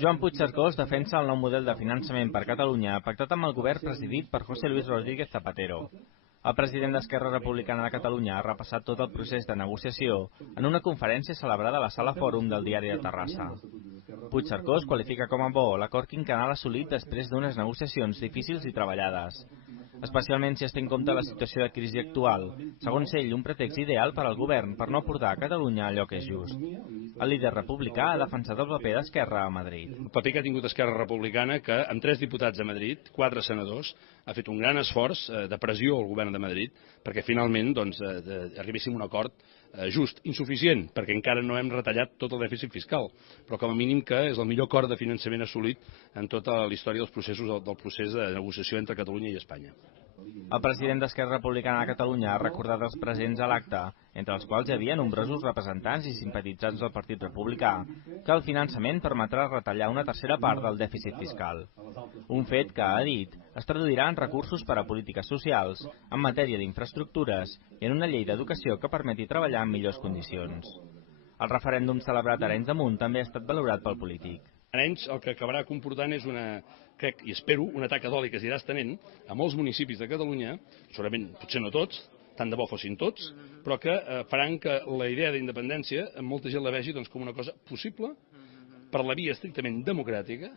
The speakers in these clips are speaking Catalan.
Joan Puigcercós defensa el nou model de finançament per Catalunya pactat amb el govern presidit per José Luis Rodríguez Zapatero. El president d'Esquerra Republicana de Catalunya ha repassat tot el procés de negociació en una conferència celebrada a la Sala Fòrum del Diari de Terrassa. Puigcercós qualifica com a bo l'acord quinquennal assolit després d'unes negociacions difícils i treballades, especialment si es té en compte la situació de crisi actual, segons ell un pretext ideal per al govern per no portar a Catalunya allò que és just. El líder republicà ha defensat el paper d'Esquerra a Madrid. El paper que ha tingut Esquerra Republicana, que amb 3 diputats a Madrid, 4 senadors, ha fet un gran esforç de pressió al govern de Madrid perquè finalment arribéssim a un acord just, insuficient, perquè encara no hem retallat tot el dèficit fiscal, però com a mínim que és el millor acord de finançament assolit en tota la història del procés de negociació entre Catalunya i Espanya. El president d'Esquerra Republicana de Catalunya ha recordat als presents a l'acte, entre els quals hi havia nombrosos representants i simpatitzants del Partit Republicà, que el finançament permetrà retallar una tercera part del dèficit fiscal. Un fet que, ha dit, es traduirà en recursos per a polítiques socials, en matèria d'infraestructures i en una llei d'educació que permeti treballar en millors condicions. El referèndum celebrat a Arenys de Munt també ha estat valorat pel polític. Arenys el que acabarà comportant és crec i espero, una taca d'oli que s'irà estenent a molts municipis de Catalunya, segurament potser no tots, tant de bo fossin tots, però que faran que la idea d'independència molta gent la vegi com una cosa possible per la via estrictament democràtica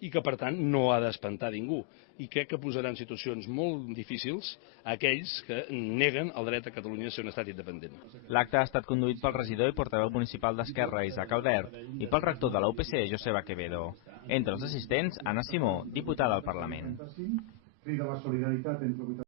i que per tant no ha d'espantar ningú i crec que posarà en situacions molt difícils a aquells que neguen el dret a Catalunya a ser un estat independent. L'acte ha estat conduït pel regidor i portaveu municipal d'Esquerra, Isaac Albert, i pel rector de la UPC, Joseba Quevedo. Entre els assistents, Anna Simó, diputada al Parlament.